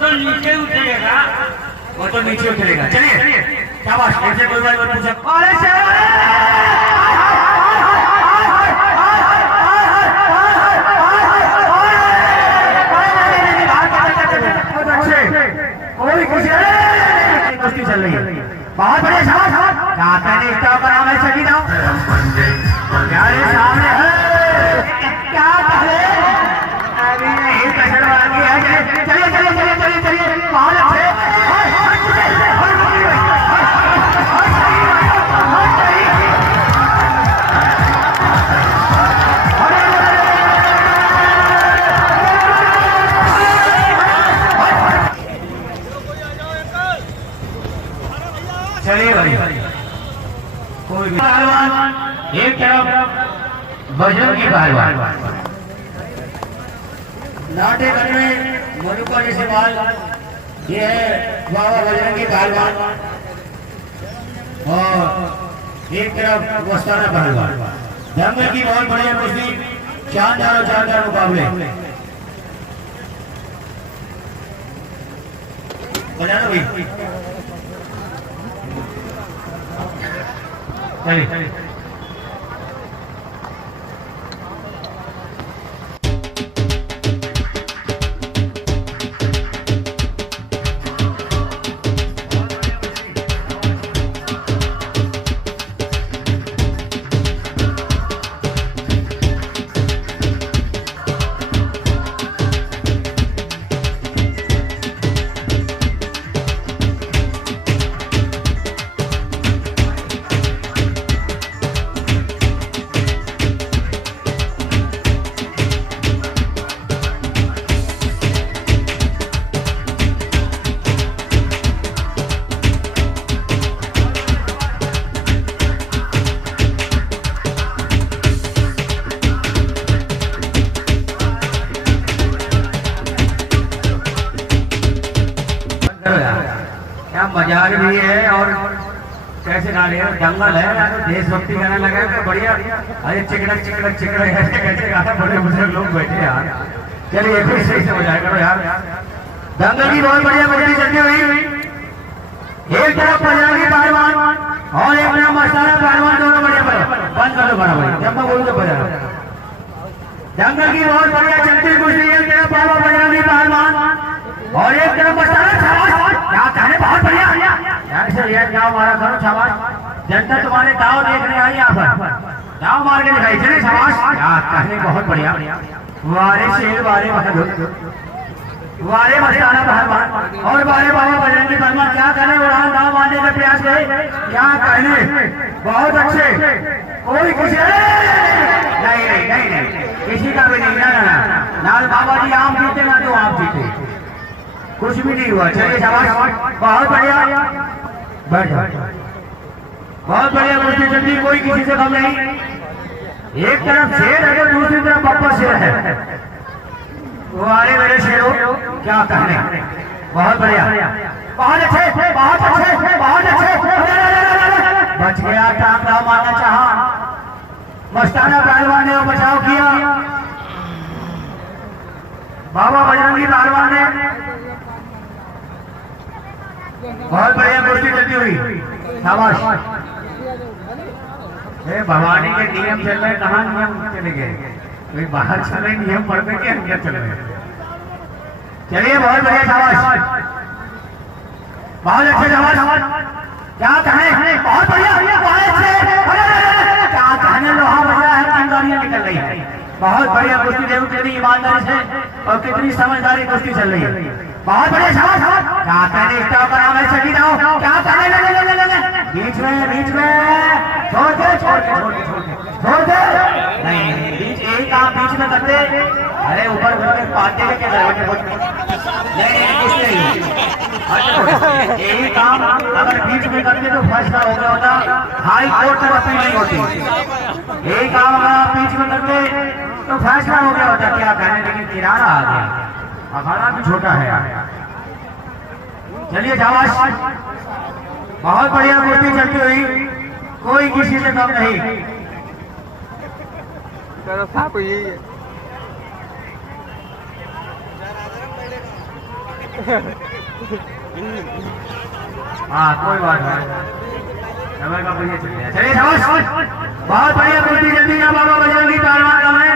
तो नीचे उतरेगा, वो तो नीचे उतरेगा। चलिए शाबाश, ऐसे कोई बात मत पूछो। अरे कोई कुश्ती चल रही है, बहुत बढ़िया। शाबाश, कहते हैं इसका नाम है शकीना, यारे सामने है क्या कहे अभी नहीं कसर वाली है। चलिए चलिए चलिए चलिए चलिए, बहुत अच्छे। चलिए भाई, कोई पहलवान एक तरफ बजरंगी पहलवान, नाटे करने मनुका जैसे बाल, ये है बाबा बजरंगी पहलवान, और एक तरफ वस्ताना पहलवान। दंगल की बहुत बढ़िया कुश्ती, शानदार मुकाबले। बजाना भाई, चलिए बाजार भी है और कैसे गाने जंगल है, देशभक्ति गाना लगा के बढ़िया। अरे चिकड़क चिकड़क चिकड़क ऐसे कैसे गाना, बड़े बुजुर्ग लोग बैठे यार। चलिए फिर सही से बजाया करो यार। दंगल की बहुत बढ़िया कुश्ती चलती हुई, एक तरफ बजरंगी पहलवान और एक तरफ मस्ताना पहलवान, दोनों बढ़िया बंद कर दो बराबर, जब मैं बोलूं तो बजा। दंगल की बहुत बढ़िया चलती कुश्ती, एक तरफ बाबा बजरंगी पहलवान और एक तरफ मस्ताना। क्या कहने, बहुत बढ़िया यार, दाव मारा करो। शाबाश, जनता तुम्हारे दाव देखने आई यहाँ पर, दाव मार के दिखाई। चले शाबाश, क्या कहने, बहुत बढ़िया। वारे शेर, वारे बहादुर, वारे मस्ताना पहलवान और वारे बाबा बजरंगी पहलवान। क्या कहने, उड़ान दाव मारने का प्रयास करे। क्या कहने, बहुत अच्छे। कोई कुछ नहीं, किसी का भी नहीं। ना बाबा जी आम जीते, ना तो आप जीते, कुछ भी नहीं हुआ। चलिए शाबाश, बहुत बढ़िया। बैठ, बहुत बढ़िया कुश्ती चलती, कोई किसी से कम नहीं। एक तरफ शेर है तो दूसरी तरफ पप्पा शेर है। वारे मेरे शेरों, क्या कहने, बहुत बढ़िया, बहुत अच्छे, बहुत अच्छे, बहुत अच्छे। बच गया, टांग दाव मारना चाहा, मस्ताना पहलवान ने बचाव किया, बाबा बजरंगी पहलवान ने। बहुत बढ़िया कुश्ती चलती हुई, शाबाश। भवानी के नियम चल रहे, कहाँ नियम चले गए, कोई बाहर चले नियम पढ़ने के अंदर चल रहे। चलिए बहुत बढ़िया, शाबाश, बहुत अच्छे। शाबाश, क्या कहें, बहुत बढ़िया, क्या कहने, लोहा बज रहा है, चिंगारियां निकल रही है। बहुत बढ़िया कुश्ती देखो, कितनी ईमानदारी से और कितनी समझदारी कुश्ती चल रही है। बहुत बढ़िया, शाबाश। क्या कहने, इसका नाम है शकीना, क्या कहने, बीच में छोड़ दे, नहीं बीच, एक काम बीच में करते। अरे ऊपर पार्टी लेके यही काम अगर बीच में करते तो फैसला हो गया होता, हाई कोर्ट तक अपील नहीं होती। यही काम अगर आप बीच में करते तो फैसला हो गया होता। क्या कहने, लेकिन किराना आ गया, अखाड़ा भी छोटा है। चलिए शाबाश, बहुत बढ़िया कुश्ती चलती हुई, कोई किसी से कम नहीं। हाँ कोई बात नहीं, समय का पहिए चल गया। चलिए शाबाश, बहुत बढ़िया कुर्ती जल्दी ना बाबा बजरंगी पहलवान का है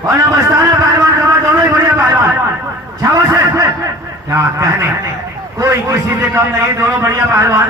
और ना मस्ताना पहलवान का है, दोनों ही बढ़िया पहलवान। शाबाश है, क्या कहने, कोई किसी से कम नहीं, दोनों बढ़िया पहलवान।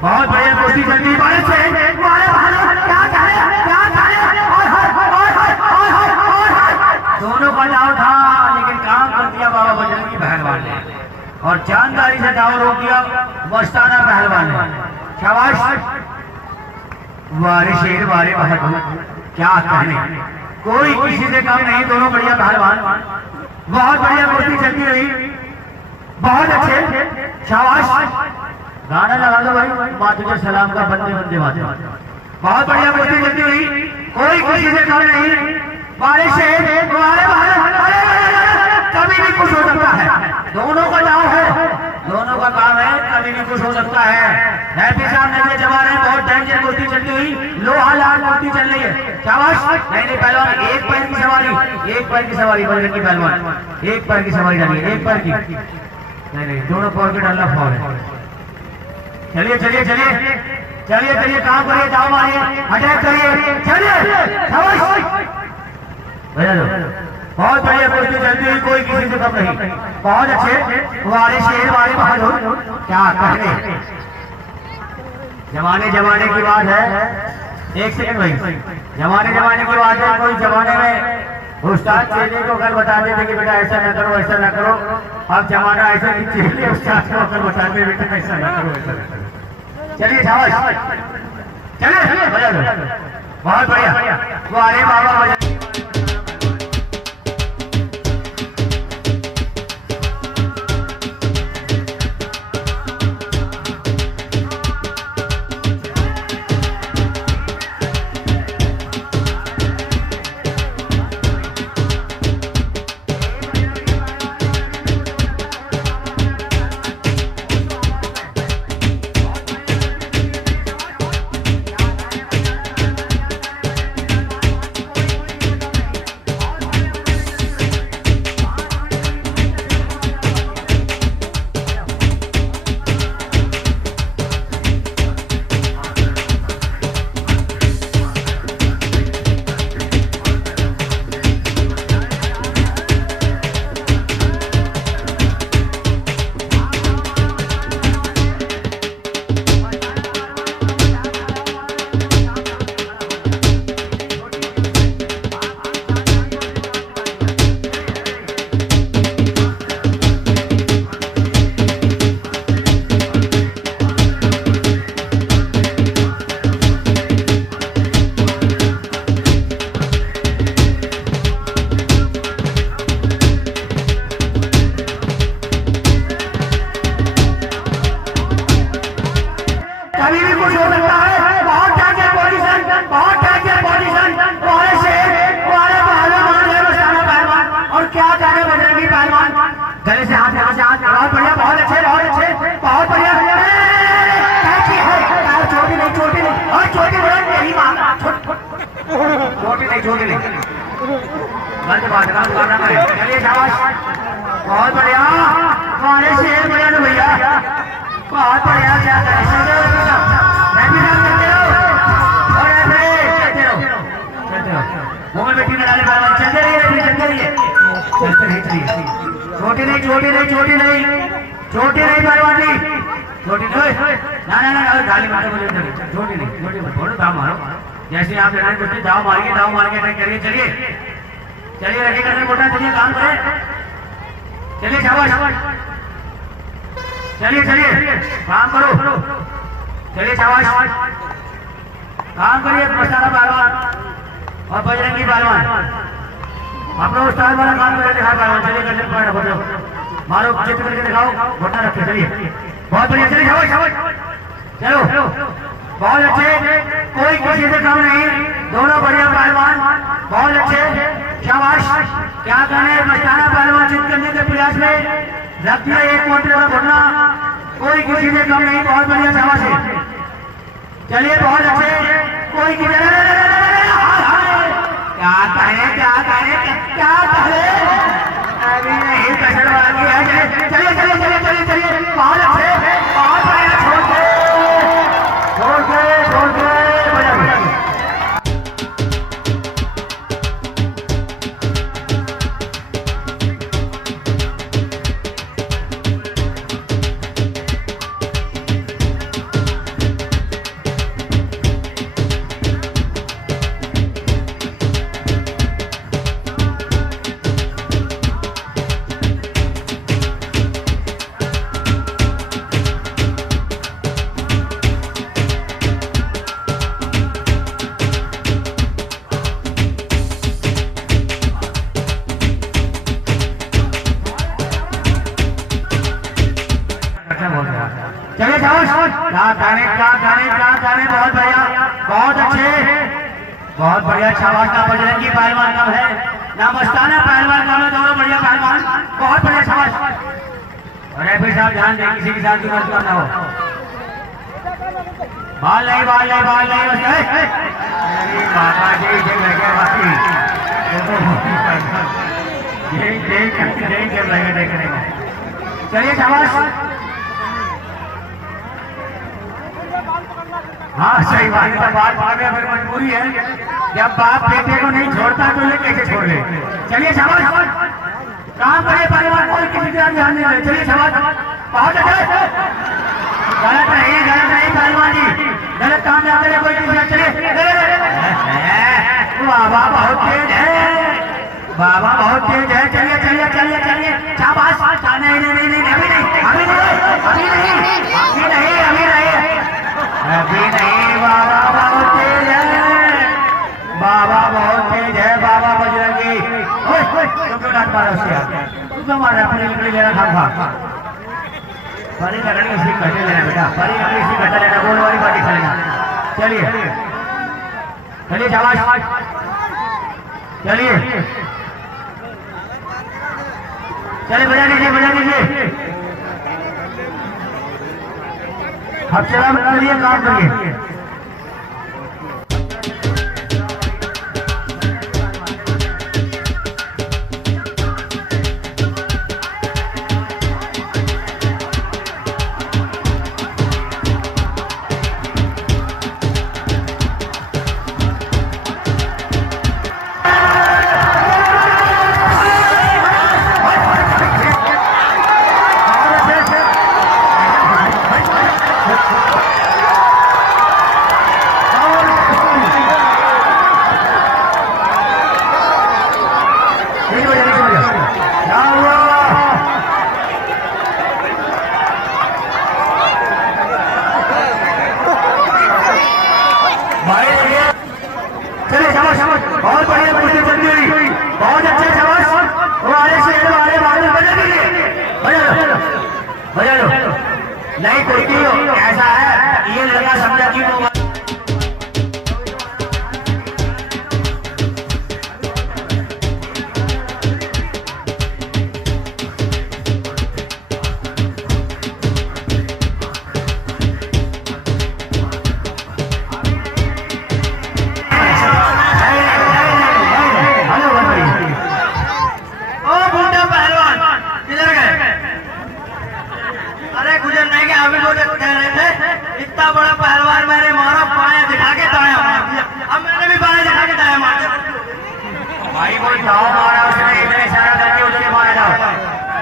बहुत बढ़िया कुर्ती चलती है, क्या कहने, दोनों का दाव था लेकिन काम कर दिया बाबा बजरंगी पहलवान ने और जानदारी से दाव रोक दिया मस्ताना पहलवान ने। शाबाश, वारे शेर वारे बहादुर, क्या कहने, कोई किसी से कम नहीं, दोनों बढ़िया पहलवान। बहुत बढ़िया कुर्ती चलती रही, बहुत अच्छे। शाबाश, गाना लगा दो भाई, मातुझे सलाम का बंदे बंदे मातरम। बहुत बढ़िया कुर्ती चलती रही, कोई किसी से कम नहीं, वारे शेर वारे बहादुर, कभी भी कुछ हो सकता है, दोनों का दाव है, दोनों का काम है, कभी भी कुछ हो सकता है। हैप्पी साहब नए जमाने में बहुत डेंजर कुर्ती चलती हुई, लोहा लाल कुर्ती चल रही है। शाबाश, नहीं पहलवान, एक पैर की सवारी, एक पैर की सवारी बजरंगी पहलवान, एक पैर की सवारी डाली, एक पैर की नहीं, दोनों पैर के डालना फौल है। चलिए चलिए चलिए चलिए चलिए, काम करिए, दाव मारिए, अटैक करिए, चलिए शाबाश। बहुत बढ़िया कुर्ती चलती हुई, कोई किसी से कम नहीं, बहुत अच्छे। वारे शेर वारे बहादुर, क्या कहने, जमाने जमाने की बात है। एक सेकंड भाई, जमाने जमाने की बात है। कोई जमाने में उस्ताद चेले को कल बताते थे कि बेटा ऐसा न करो ऐसा न करो, अब जमाना ऐसा कि चेले उस्ताद को कल बताते बेटा ऐसा न करो ऐसा न करो। चलिए शाबाश, चलिए बजा दो, बहुत बढ़िया। वारे बाबा बजा, गले से हाथ, यहाँ से हाथ, बहुत बढ़िया, बहुत अच्छे, बहुत अच्छे, बहुत बढ़िया। छोटी नहीं, छोटी नहीं, और छोटी नहीं, छोटी नहीं, छोटी नहीं, गलत बात करना है। चलिए शाबाश, बहुत बढ़िया, हमारे शेर बढ़िया ना भैया, बहुत बढ़िया। क्या करते रहो और ऐसे चलते रहो, मुंह में बेटी न डाले, चलते रहिए, चलते रहिए, चलते रहिए, चलिए। छोटी नहीं, छोटी नहीं, छोटी नहीं, छोटी नहीं पहलवान जी, छोटी नहीं, ना ना ना, गाली मारो मुझे, छोटी नहीं, छोटी मत थोड़ा दाव मारो, जैसे आप लड़ाई करते दाव मारिए, दाव मार के अटैक करिए। चलिए चलिए, रखिए करने मोटा, चलिए काम करें, चलिए शाबाश, चलिए चलिए काम करो, चलिए शाबाश, काम करिए। मस्ताना पहलवान और बजरंगी पहलवान अपना उस्ताद वाला काम करके दिखा पहलवान, चलिए गर्दन पकड़ रखो, मारो चित्र करके दिखाओ, घुटना रखे, चलिए बहुत बढ़िया, चलिए शाबाश शाबाश, चलो बहुत अच्छे, कोई किसी से कम नहीं, दोनों बढ़िया पहलवान, बहुत अच्छे, शाबाश। क्या कहने, मस्ताना पहलवान जीत करने के प्रयास में रख दिया एक क्वार्टर का घुटना, कोई किसी से कम नहीं, बहुत बढ़िया, शाबाश। चलिए बहुत अच्छे, कोई क्या कहे, क्या कहे, क्या कहे, अभी नहीं कसर बाकी है। चलिए शाबाश, क्या गाने बहुत बढ़िया, बहुत अच्छे, बहुत बढ़िया। शाबाश ना बजरंगी पहलवान कब है ना मस्ताना पहलवान कब है, दोनों बढ़िया पहलवान, बहुत बढ़िया शाबाश। और फिर साहब ध्यान दें किसी के साथ गलत करना हो, बाल नहीं बस बाबा जी देखने में। चलिए शाबाश, हाँ सही बात है, बात में फिर मजबूरी है, जब बाप बेटे को नहीं छोड़ता तो ये कैसे छोड़ ले। चलिए शाबाश, काम करिए परिवार को किसी तरह ध्यान नहीं दे। चलिए शाबाश, बहुत अच्छे, गलत नहीं पहलवान जी, गलत काम ना करे कोई किसी। चलिए बाबा बहुत तेज है, बाबा बहुत तेज है। चलिए शाबाश, नहीं अभी नहीं, बाबा बहुत तेज है, बाबा बहुत तेज है, बाबा बजरंगी। क्यों डांट मारा उसके हाथ, क्यों मारा? अपनी लकड़ी लेना खा परी लकड़ी इसी कटे लेना बेटा, परी लकड़ी इसी कटे लेना, गोल वाली बाटी खाना। चलिए शाबाश, चलिए बजा दीजिए। अब चला करिए, काम करिए। बहुत बढ़िया कुश्ती चल रही, बहुत अच्छे शाबाश। वो आगे से आगे बादल बजा लो नहीं कुश्ती हो, ऐसा है ये लड़का समझा कि वो इतना बड़ा पहलवान मैंने मारा, पाया दिखा के दाया मार दिया, अब मैंने भी पाया दिखा के दाया मार दिया। भाई कोई जाओ मारा उसने, इधर इशारा करके उधर मारा जाओ,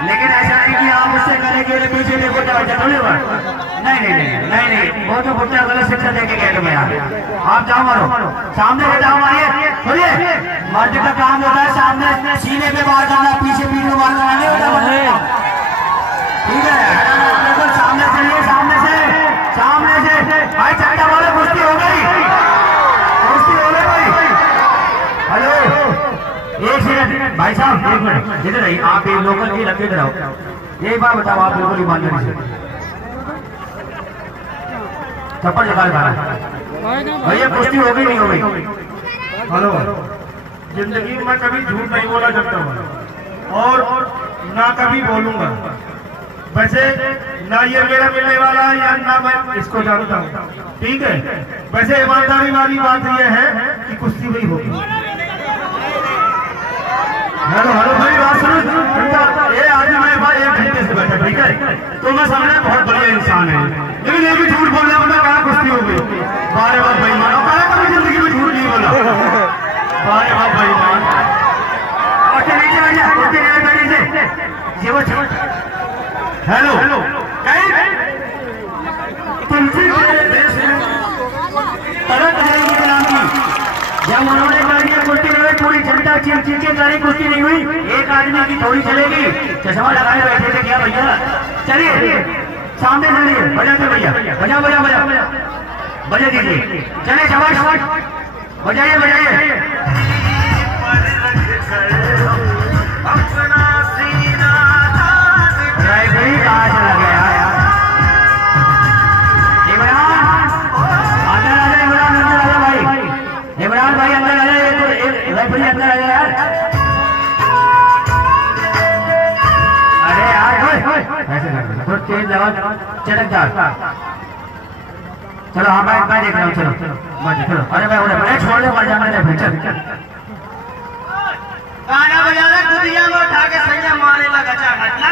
लेकिन ऐसा नहीं कि आप उससे करेंगे पीछे देखो नहीं, वो तो फुटना गलत शिक्षा देके गए तुम्हें यार। आप जाओ मारो, सामने से जाओ मारिए। सुनिए, मर्द का काम होता है सामने सीने पे मार करना, पीछे पीठ में मार करना नहीं होता, ठीक है? सामने से भाई चट्टा वाले कुश्ती हो गई भाई। हेलो एक सेकंड भाई साहब, एक मिनट इधर रहिए, आप एक लोकल की रखे इधर आओ। एक बार बताओ, आप लोकल ईमानदारी से थप्पड़ निकाल भैया, कुश्ती हो गई नहीं हो गई? हेलो, जिंदगी में कभी झूठ नहीं बोला करता हूँ और ना कभी बोलूंगा। वैसे ना ये मेरा मिलने वाला या ना मैं इसको जानता हूँ, ठीक है? वैसे ईमानदारी वाली बात यह है कि कुश्ती हुई होगी। हेलो भाई बात सुनो, ये आदमी मेरे पास 1 घंटे से बैठा, ठीक है? तो मैं समझा बहुत बढ़िया इंसान है, लेकिन ये भी झूठ बोल रहा है, कहा कुश्ती हो गई। बारे बात भाई मानो, कभी जिंदगी में झूठ नहीं बोला। बारे बात भाई मान हेलो तुलसी तरह के नाम की जब उन्होंने कुश्ती नहीं हुई, पूरी जनता चीख के सारी कुश्ती नहीं हुई, एक आदमी की थोड़ी चलेगी, चश्मा लगाए बैठे थे क्या भैया? चलिए सामने चलिए, बजाते भैया, बजा दीजिए। चले शाबाश, बजाइए कहाँ चला गया यार? ऐसे करना थोड़ा तेज लगाओ चटकदार। चलो हाँ मैं देख रहा हूँ। चलो चलो अरे मैं उन्हें छोड़ दे मर जाना नहीं। चल गाना बजाना कुदिया में उठा के सैया मारे लगा चाहत ना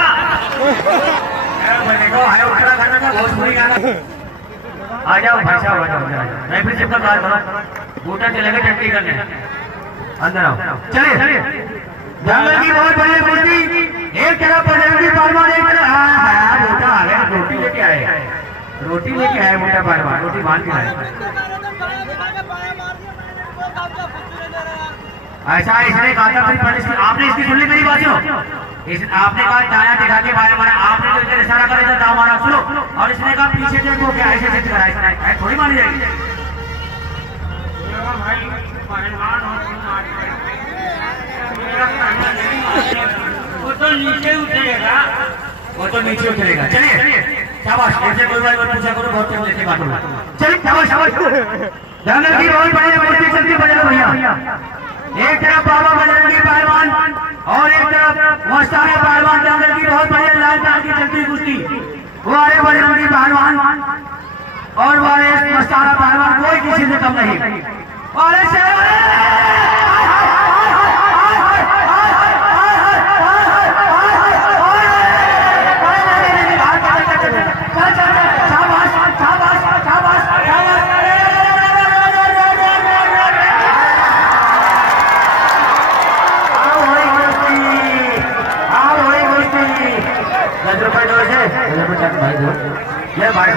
देखो आए उत्तराखंड का भोजपुरी गाना। आ जाओ भाई साहब आ जाओ। मैं फिर सिर्फ बात करो बूटा चलेगा टट्टी करने अंदर आओ। चलिए जंगल की बहुत बड़ी मूर्ति एक तरफ बजरंगी पहलवान एक तरफ बूटा आ गया। रोटी लेके आए बूटा पहलवान रोटी बांध के आए। ऐसा इसने कहा था आपने इसकी सुन ली मेरी बात सुनो। आपने कहा दाया दिखा के बाया मारा आपने तो इधर इशारा करे था दाव मारा सुनो और इसने कहा पीछे देखो क्या ऐसे ऐसे करा इसने थोड़ी मानी जाएगी। वो तो नीचे उतरेगा। चलिए शाबाश ऐसे कोई बात पूछा करो बहुत टाइम लेके बात करो। चलिए शाबाश जंगल की बहुत बड़ी मूर्ति चलती बजरंग भैया। एक तरफ बाबा बजरंगी पहलवान और एक तरफ मस्ताना पहलवान। जंगल की बहुत बड़ी लाल तार की चलती कुश्ती वो अरे बजरंगी पहलवान और वाले मस्ताना पहलवान कोई किसी से कम नहीं। ₹10 भाई दो ये भाई